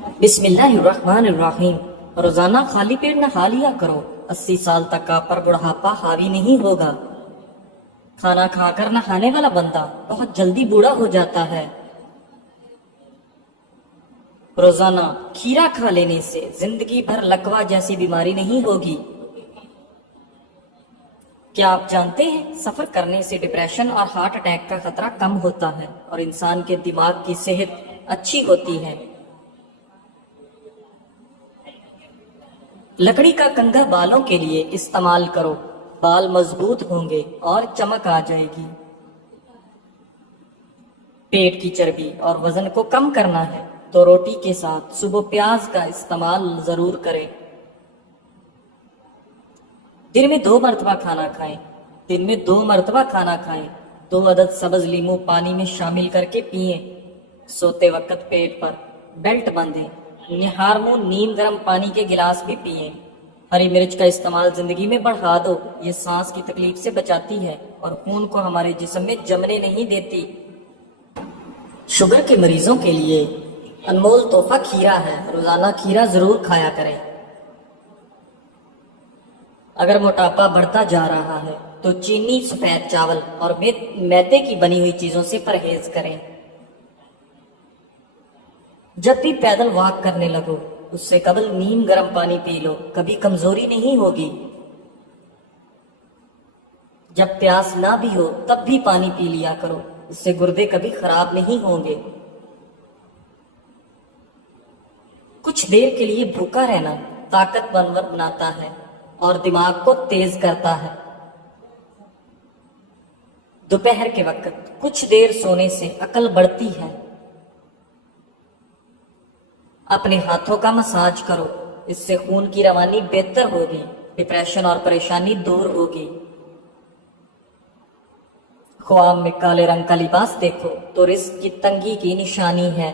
بسم اللہ الرحمن الرحیم۔ روزانہ خالی پیٹ نہا لیا کرو، 80 سال تک آپ پر بڑھاپا حاوی نہیں ہوگا۔ کھانا کھا کر نہانے والا بندہ بہت جلدی بوڑھا ہو جاتا ہے۔ روزانہ کھیرا کھا لینے سے زندگی بھر لکوا جیسی بیماری نہیں ہوگی۔ کیا آپ جانتے ہیں سفر کرنے سے ڈپریشن اور ہارٹ اٹیک کا خطرہ کم ہوتا ہے اور انسان کے دماغ کی صحت اچھی ہوتی ہے۔ لکڑی کا کنگھا بالوں کے لیے استعمال کرو، بال مضبوط ہوں گے اور چمک آ جائے گی۔ پیٹ کی چربی اور وزن کو کم کرنا ہے تو روٹی کے ساتھ صبح پیاز کا استعمال ضرور کریں۔ دن میں 2 مرتبہ کھانا کھائیں۔ 2 عدد سبز لیموں پانی میں شامل کر کے پئیں۔ سوتے وقت پیٹ پر بیلٹ باندھیں۔ نہار منہ نیم گرم پانی کے گلاس بھی پئیں۔ ہری مرچ کا استعمال زندگی میں بڑھا دو، یہ سانس کی تکلیف سے بچاتی ہے اور خون کو ہمارے جسم میں جمنے نہیں دیتی۔ شوگر کے مریضوں کے لیے انمول تحفہ کھیرا ہے، روزانہ کھیرا ضرور کھایا کریں۔ اگر موٹاپا بڑھتا جا رہا ہے تو چینی، سفید چاول اور میدے کی بنی ہوئی چیزوں سے پرہیز کریں۔ جب بھی پیدل واک کرنے لگو اس سے قبل نیم گرم پانی پی لو، کبھی کمزوری نہیں ہوگی۔ جب پیاس نہ بھی ہو تب بھی پانی پی لیا کرو، اس سے گردے کبھی خراب نہیں ہوں گے۔ کچھ دیر کے لیے بھوکا رہنا طاقتور بناتا ہے اور دماغ کو تیز کرتا ہے۔ دوپہر کے وقت کچھ دیر سونے سے عقل بڑھتی ہے۔ اپنے ہاتھوں کا مساج کرو، اس سے خون کی روانی بہتر ہوگی، ڈپریشن اور پریشانی دور ہوگی۔ خواب میں کالے رنگ کا لباس دیکھو تو رزق کی تنگی کی نشانی ہے۔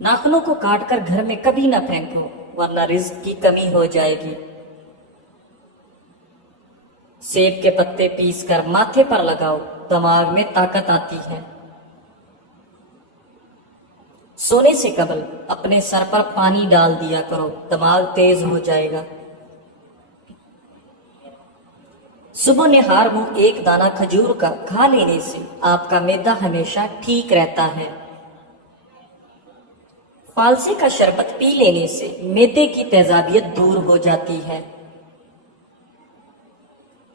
ناخنوں کو کاٹ کر گھر میں کبھی نہ پھینکو ورنہ رزق کی کمی ہو جائے گی۔ سیب کے پتے پیس کر ماتھے پر لگاؤ، دماغ میں طاقت آتی ہے۔ سونے سے قبل اپنے سر پر پانی ڈال دیا کرو، دماغ تیز ہو جائے گا۔ صبح نہار منہ 1 دانہ کھجور کا کھا لینے سے آپ کا معدہ ہمیشہ ٹھیک رہتا ہے۔ فالسے کا شربت پی لینے سے معدے کی تیزابیت دور ہو جاتی ہے۔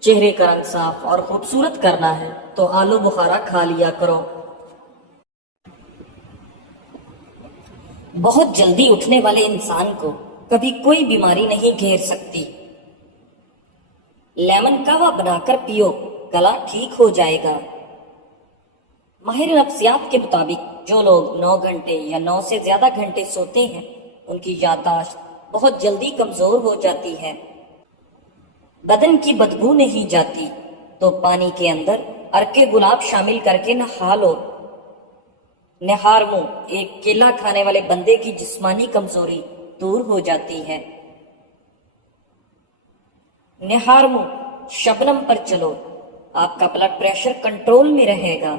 چہرے کا رنگ صاف اور خوبصورت کرنا ہے تو آلو بخارا کھا لیا کرو۔ بہت جلدی اٹھنے والے انسان کو کبھی کوئی بیماری نہیں گھیر سکتی۔ لیمن قہوہ بنا کر پیو، گلا ٹھیک ہو جائے گا۔ ماہر نفسیات کے مطابق جو لوگ 9 گھنٹے یا 9 سے زیادہ گھنٹے سوتے ہیں ان کی یادداشت بہت جلدی کمزور ہو جاتی ہے۔ بدن کی بدبو نہیں جاتی تو پانی کے اندر عرق گلاب شامل کر کے نہا لو۔ نہار منہ ایک کیلا کھانے والے بندے کی جسمانی کمزوری دور ہو جاتی ہے۔ نہار منہ شبنم پر چلو، آپ کا بلڈ پریشر کنٹرول میں رہے گا۔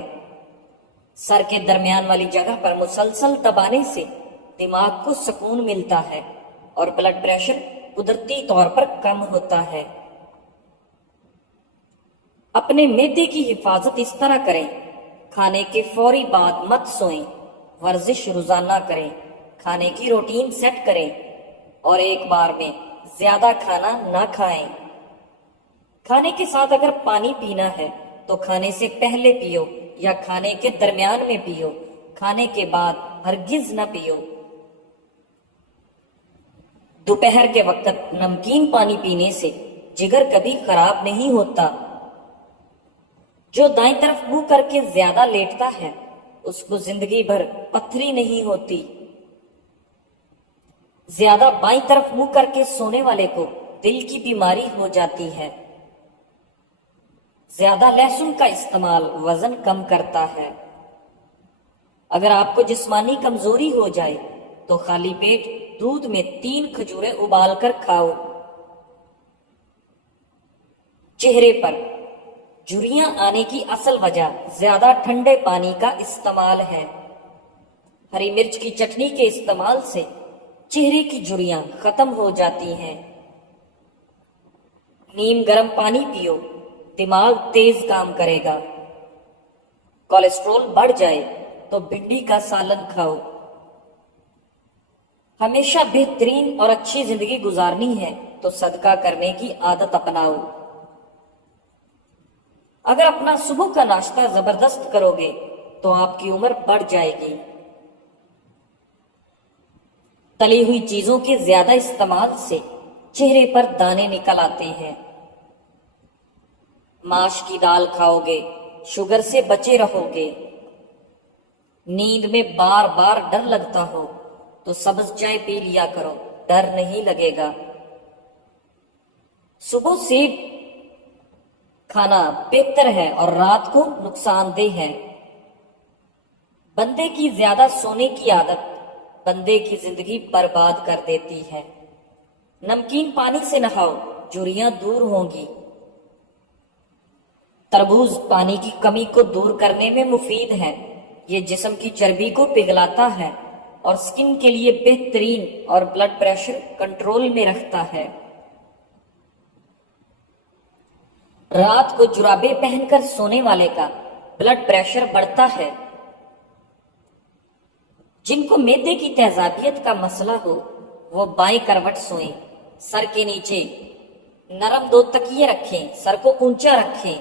سر کے درمیان والی جگہ پر مسلسل دبانے سے دماغ کو سکون ملتا ہے اور بلڈ پریشر قدرتی طور پر کم ہوتا ہے۔ اپنے معدے کی حفاظت اس طرح کریں، کھانے کے فوری بعد مت سوئیں، ورزش روزانہ کریں، کھانے کی روٹین سیٹ کریں اور ایک بار میں زیادہ کھانا نہ کھائیں۔ کھانے کے ساتھ اگر پانی پینا ہے تو کھانے سے پہلے پیو یا کھانے کے درمیان میں پیو، کھانے کے بعد ہرگز نہ پیو۔ دوپہر کے وقت نمکین پانی پینے سے جگر کبھی خراب نہیں ہوتا۔ جو دائیں طرف منہ کر کے زیادہ لیٹتا ہے اس کو زندگی بھر پتھری نہیں ہوتی۔ زیادہ بائیں طرف منہ کر کے سونے والے کو دل کی بیماری ہو جاتی ہے۔ زیادہ لہسن کا استعمال وزن کم کرتا ہے۔ اگر آپ کو جسمانی کمزوری ہو جائے تو خالی پیٹ دودھ میں 3 کھجوریں ابال کر کھاؤ۔ چہرے پر جھریاں آنے کی اصل وجہ زیادہ ٹھنڈے پانی کا استعمال ہے۔ ہری مرچ کی چٹنی کے استعمال سے چہرے کی جھریاں ختم ہو جاتی ہیں۔ نیم گرم پانی پیو، دماغ تیز کام کرے گا۔ کولیسٹرول بڑھ جائے تو بھنڈی کا سالن کھاؤ۔ ہمیشہ بہترین اور اچھی زندگی گزارنی ہے تو صدقہ کرنے کی عادت اپناؤ۔ اگر اپنا صبح کا ناشتہ زبردست کرو گے تو آپ کی عمر بڑھ جائے گی۔ تلی ہوئی چیزوں کے زیادہ استعمال سے چہرے پر دانے نکل آتے ہیں۔ ماش کی دال کھاؤ گے، شوگر سے بچے رہو گے۔ نیند میں بار بار ڈر لگتا ہو تو سبز چائے پی لیا کرو، ڈر نہیں لگے گا۔ صبح سیب کھانا بہتر ہے اور رات کو نقصان دہ ہے۔ بندے کی زیادہ سونے کی عادت بندے کی زندگی برباد کر دیتی ہے۔ نمکین پانی سے نہاؤ، جھریاں دور ہوں گی۔ تربوز پانی کی کمی کو دور کرنے میں مفید ہے۔ یہ جسم کی چربی کو پگھلاتا ہے اور سکن کے لیے بہترین اور بلڈ پریشر کنٹرول میں رکھتا ہے۔ رات کو جرابیں پہن کر سونے والے کا بلڈ پریشر بڑھتا ہے۔ جن کو معدے کی تیزابیت کا مسئلہ ہو وہ بائیں کروٹ سوئیں، سر کے نیچے نرم 2 تکیے رکھیں، سر کو اونچا رکھیں۔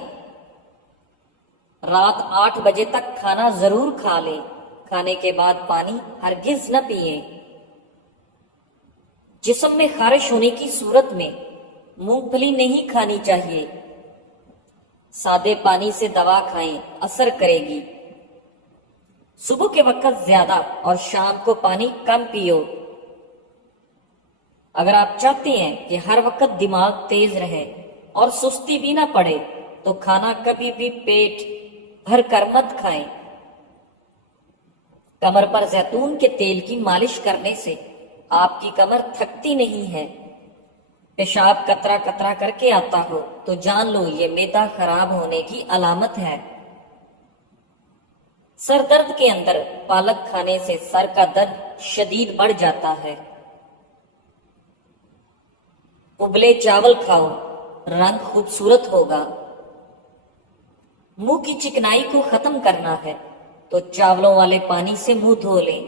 رات 8 بجے تک کھانا ضرور کھا لیں۔ کھانے کے بعد پانی ہرگز نہ پئیں۔ جسم میں خارش ہونے کی صورت میں مونگ پھلی نہیں کھانی چاہیے۔ سادے پانی سے دوا کھائیں، اثر کرے گی۔ صبح کے وقت زیادہ اور شام کو پانی کم پیو۔ اگر آپ چاہتے ہیں کہ ہر وقت دماغ تیز رہے اور سستی بھی نہ پڑے تو کھانا کبھی بھی پیٹ بھر کر مت کھائیں۔ کمر پر زیتون کے تیل کی مالش کرنے سے آپ کی کمر تھکتی نہیں ہے۔ پیشاب قطرہ قطرہ کر کے آتا ہو تو جان لو یہ معدہ خراب ہونے کی علامت ہے۔ سر درد کے اندر پالک کھانے سے سر کا درد شدید بڑھ جاتا ہے۔ ابلے چاول کھاؤ، رنگ خوبصورت ہوگا۔ منہ کی چکنائی کو ختم کرنا ہے تو چاولوں والے پانی سے منہ دھو لیں۔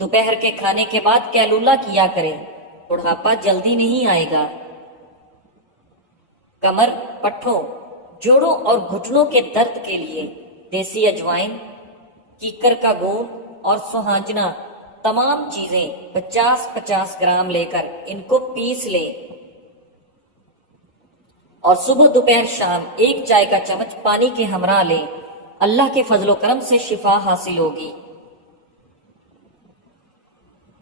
دوپہر کے کھانے کے بعد کیلولا کیا کریں، بڑھاپا جلدی نہیں آئے گا۔ کمر، پٹھوں، جوڑوں اور گھٹنوں کے درد کے لیے دیسی اجوائن، کیکر کا گول اور سوہانجنا تمام چیزیں 50-50 گرام لے کر ان کو پیس لیں اور صبح دوپہر شام 1 چائے کا چمچ پانی کے ہمراہ لیں۔ اللہ کے فضل و کرم سے شفا حاصل ہوگی۔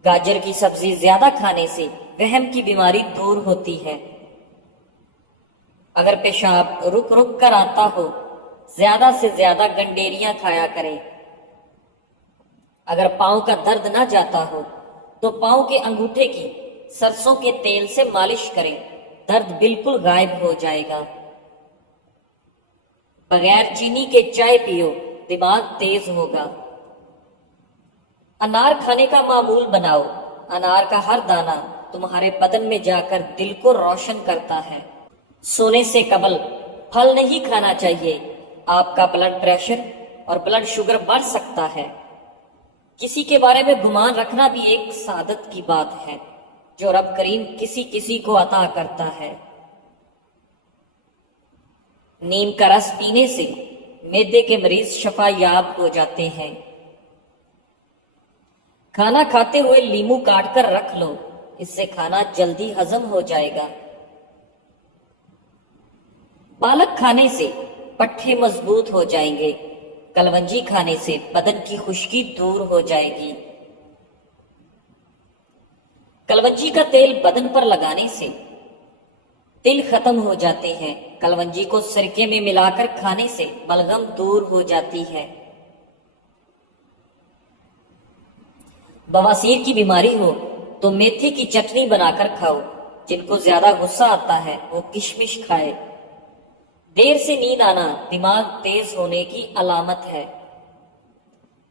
گاجر کی سبزی زیادہ کھانے سے وہم کی بیماری دور ہوتی ہے۔ اگر پیشاب رک رک کر آتا ہو زیادہ سے زیادہ گنڈیریاں کھایا کریں۔ اگر پاؤں کا درد نہ جاتا ہو تو پاؤں کے انگوٹھے کی سرسوں کے تیل سے مالش کریں، درد بالکل غائب ہو جائے گا۔ بغیر چینی کے چائے پیو، دماغ تیز ہوگا۔ انار کھانے کا معمول بناؤ۔ انار کا ہر دانہ تمہارے بدن میں جا کر دل کو روشن کرتا ہے۔ سونے سے قبل پھل نہیں کھانا چاہیے، آپ کا بلڈ پریشر اور بلڈ شوگر بڑھ سکتا ہے۔ کسی کے بارے میں گمان رکھنا بھی ایک سعادت کی بات ہے جو رب کریم کسی کسی کو عطا کرتا ہے۔ نیم کا رس پینے سے معدے کے مریض شفا یاب ہو جاتے ہیں۔ کھانا کھاتے ہوئے لیمو کاٹ کر رکھ لو، اس سے کھانا جلدی ہضم ہو جائے گا۔ پالک کھانے سے پٹھے مضبوط ہو جائیں گے۔ کلونجی کھانے سے بدن کی خشکی دور ہو جائے گی۔ کلونجی کا تیل بدن پر لگانے سے تل ختم ہو جاتے ہیں۔ کلونجی کو سرکے میں ملا کر کھانے سے بلغم دور ہو جاتی ہے۔ بواسیر کی بیماری ہو تو میتھی کی چٹنی بنا کر کھاؤ۔ جن کو زیادہ غصہ آتا ہے وہ کشمش کھائے۔ دیر سے نیند آنا دماغ تیز ہونے کی علامت ہے۔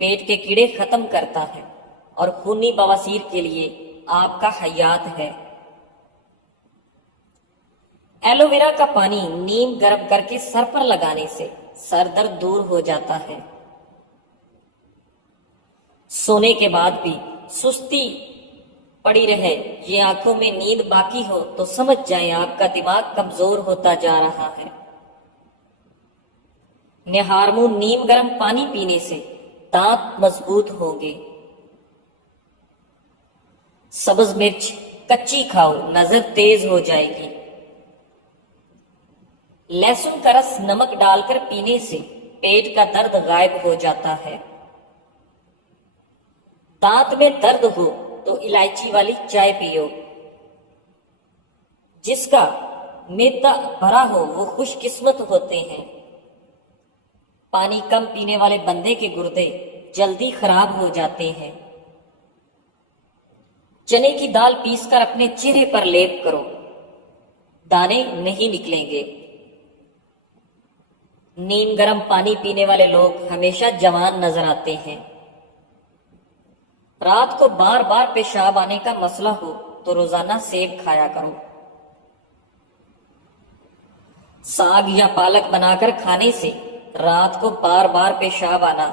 پیٹ کے کیڑے ختم کرتا ہے اور خونی بواسیر کے لیے آپ کا حیات ہے۔ ایلو ویرا کا پانی نیم گرم کر کے سر پر لگانے سے سر درد دور ہو جاتا ہے۔ سونے کے بعد بھی سستی پڑی رہے، یہ آنکھوں میں نیند باقی ہو تو سمجھ جائیں آپ کا دماغ کمزور ہوتا جا رہا ہے۔ نہار منہ نیم گرم پانی پینے سے دانت مضبوط ہوں گے۔ سبز مرچ کچی کھاؤ، نظر تیز ہو جائے گی۔ لہسن کا رس نمک ڈال کر پینے سے پیٹ کا درد غائب ہو جاتا ہے۔ دانت میں درد ہو تو الائچی والی چائے پیو۔ جس کا معدہ بھرا ہو وہ خوش قسمت ہوتے ہیں۔ پانی کم پینے والے بندے کے گردے جلدی خراب ہو جاتے ہیں۔ چنے کی دال پیس کر اپنے چہرے پر لیپ کرو، دانے نہیں نکلیں گے۔ نیم گرم پانی پینے والے لوگ ہمیشہ جوان نظر آتے ہیں۔ رات کو بار بار پیشاب آنے کا مسئلہ ہو تو روزانہ سیب کھایا کرو۔ ساگ یا پالک بنا کر کھانے سے رات کو بار بار پیشاب آنا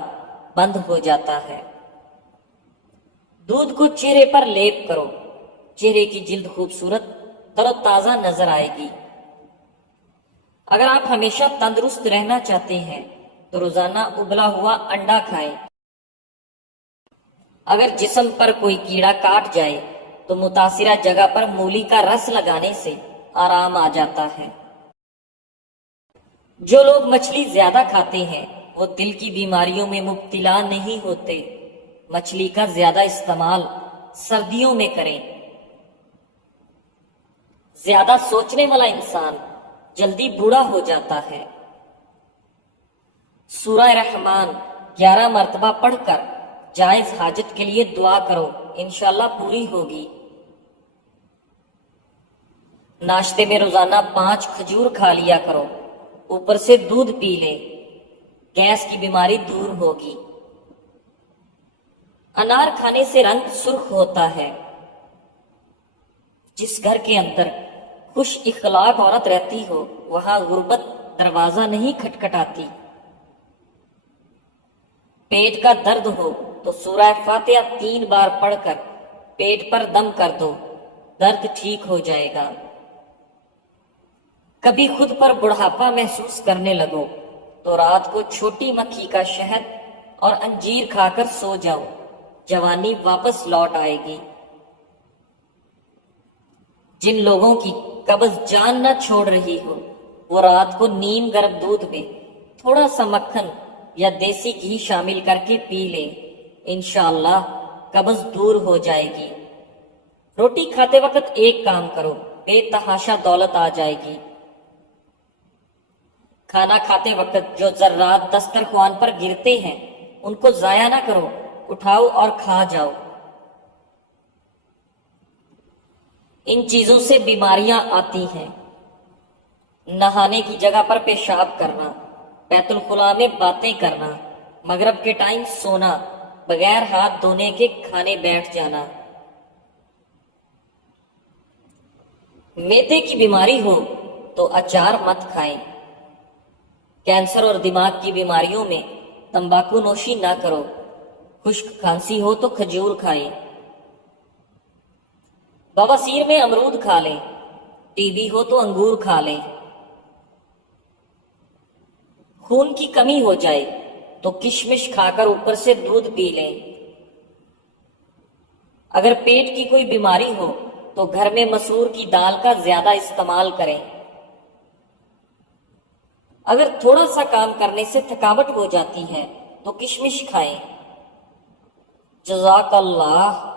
بند ہو جاتا ہے۔ دودھ کو چہرے پر لیپ کرو، چہرے کی جلد خوبصورت تر و تازہ نظر آئے گی۔ اگر آپ ہمیشہ تندرست رہنا چاہتے ہیں تو روزانہ ابلا ہوا انڈا کھائیں۔ اگر جسم پر کوئی کیڑا کاٹ جائے تو متاثرہ جگہ پر مولی کا رس لگانے سے آرام آ جاتا ہے۔ جو لوگ مچھلی زیادہ کھاتے ہیں وہ دل کی بیماریوں میں مبتلا نہیں ہوتے۔ مچھلی کا زیادہ استعمال سردیوں میں کریں۔ زیادہ سوچنے والا انسان جلدی بوڑھا ہو جاتا ہے۔ سورہ رحمان 11 مرتبہ پڑھ کر جائز حاجت کے لیے دعا کرو، انشاءاللہ پوری ہوگی۔ ناشتے میں روزانہ 5 کھجور کھا لیا کرو، اوپر سے دودھ پی لیں، گیس کی بیماری دور ہوگی۔ انار کھانے سے رنگ سرخ ہوتا ہے۔ جس گھر کے اندر خوش اخلاق عورت رہتی ہو وہاں غربت دروازہ نہیں کھٹکھٹاتی۔ پیٹ کا درد ہو تو سورہ فاتحہ 3 بار پڑھ کر پیٹ پر دم کر دو، درد ٹھیک ہو جائے گا۔ کبھی خود پر بڑھاپا محسوس کرنے لگو تو رات کو چھوٹی مکھی کا شہد اور انجیر کھا کر سو جاؤ، جوانی واپس لوٹ آئے گی۔ جن لوگوں کی قبض جان نہ چھوڑ رہی ہو وہ رات کو نیم گرم دودھ میں تھوڑا سا مکھن یا دیسی گھی شامل کر کے پی لیں، انشاءاللہ قبض دور ہو جائے گی۔ روٹی کھاتے وقت ایک کام کرو، بے تحاشا دولت آ جائے گی۔ کھانا کھاتے وقت جو ذرات دسترخوان پر گرتے ہیں ان کو ضائع نہ کرو، اٹھاؤ اور کھا جاؤ۔ ان چیزوں سے بیماریاں آتی ہیں۔ نہانے کی جگہ پر پیشاب کرنا، بیت الخلاء میں باتیں کرنا، مغرب کے ٹائم سونا، بغیر ہاتھ دھونے کے کھانے بیٹھ جانا۔ معدے کی بیماری ہو تو اچار مت کھائیں۔ کینسر اور دماغ کی بیماریوں میں تمباکو نوشی نہ کرو۔ خشک کھانسی ہو تو کھجور کھائیں۔ بواسیر میں امرود کھا لیں، ٹی بی ہو تو انگور کھا لیں۔ خون کی کمی ہو جائے تو کشمش کھا کر اوپر سے دودھ پی لیں۔ اگر پیٹ کی کوئی بیماری ہو تو گھر میں مسور کی دال کا زیادہ استعمال کریں۔ اگر تھوڑا سا کام کرنے سے تھکاوٹ ہو جاتی ہے تو کشمش کھائیں۔ جزاک اللہ۔